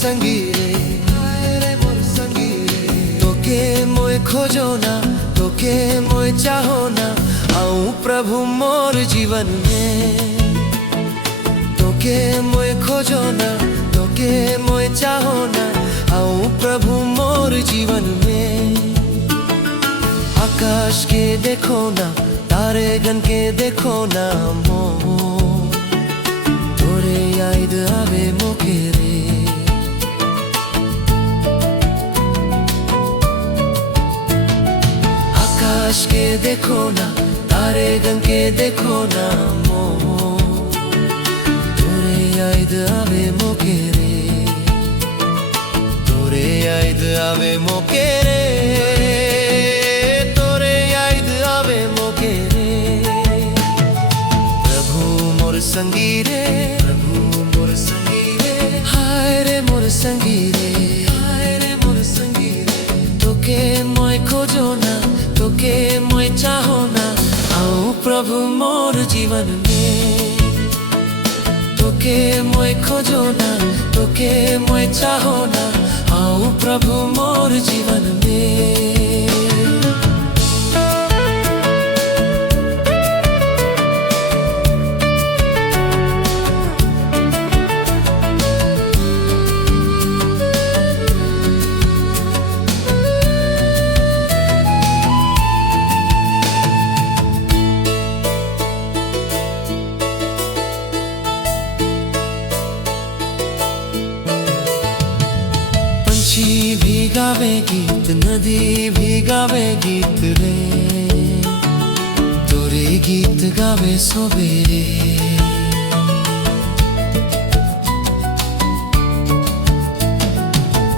संगी रे, हाय रे मोर संगी रे। तोके मोए खोजो ना, तोके मोए चाहो ना, आऊं प्रभु मोर जीवन में। तोके मोए खोजो ना, तोके मोए चाहो ना, आऊं प्रभु मोर जीवन में। आकाश के देखो ना, तारे गन के देखो ना, तोरे याद आवे मोके रे। आकाश के देखो ना, तारे गन के देखो ना, तोरे याद आवे मोके रे। तोरे याद आवे मोके रे, तोरे याद आवे मोके रे। प्रभु मोर संगी रे, प्रभु मोर संगी रे, हाय रे मोर संगी रे, हाय रे मोर संगी रे। तोके मोए खोजो ना, तोके मोए चाहो ना, आऊं प्रभु मोर जीवन में। तोके मोए खोजो ना, तोके मोए चाहो ना, आऊं प्रभु मोर जीवन में। पंछी भी गावे गीत, नदी भी गावे गीत रे, तोरे गीत गावे सवेरे।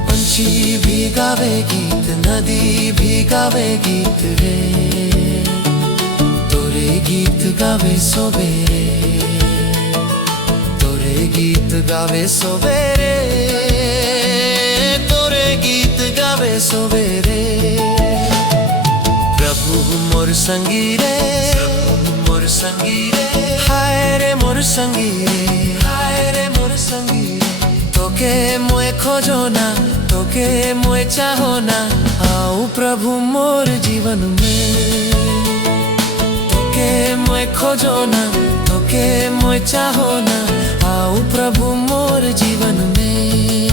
पंछी भी गावे गीत, नदी भी गावे गीत रे, तोरे गीत गावे सवेरे। तोरे गीत गावे सवेरे, गीत गावे सवेरे। प्रभु मोर संगी रे, प्रभु मोर संगी रे, हाय रे मोर संगी रे, हाय रे मोर संगी रे। तोके मोए खोजो ना, तोके मोए चाहो ना, आऊं प्रभु मोर जीवन में। तोके मोए खोजो ना, तोके मोए चाहो ना, आऊं प्रभु मोर जीवन में।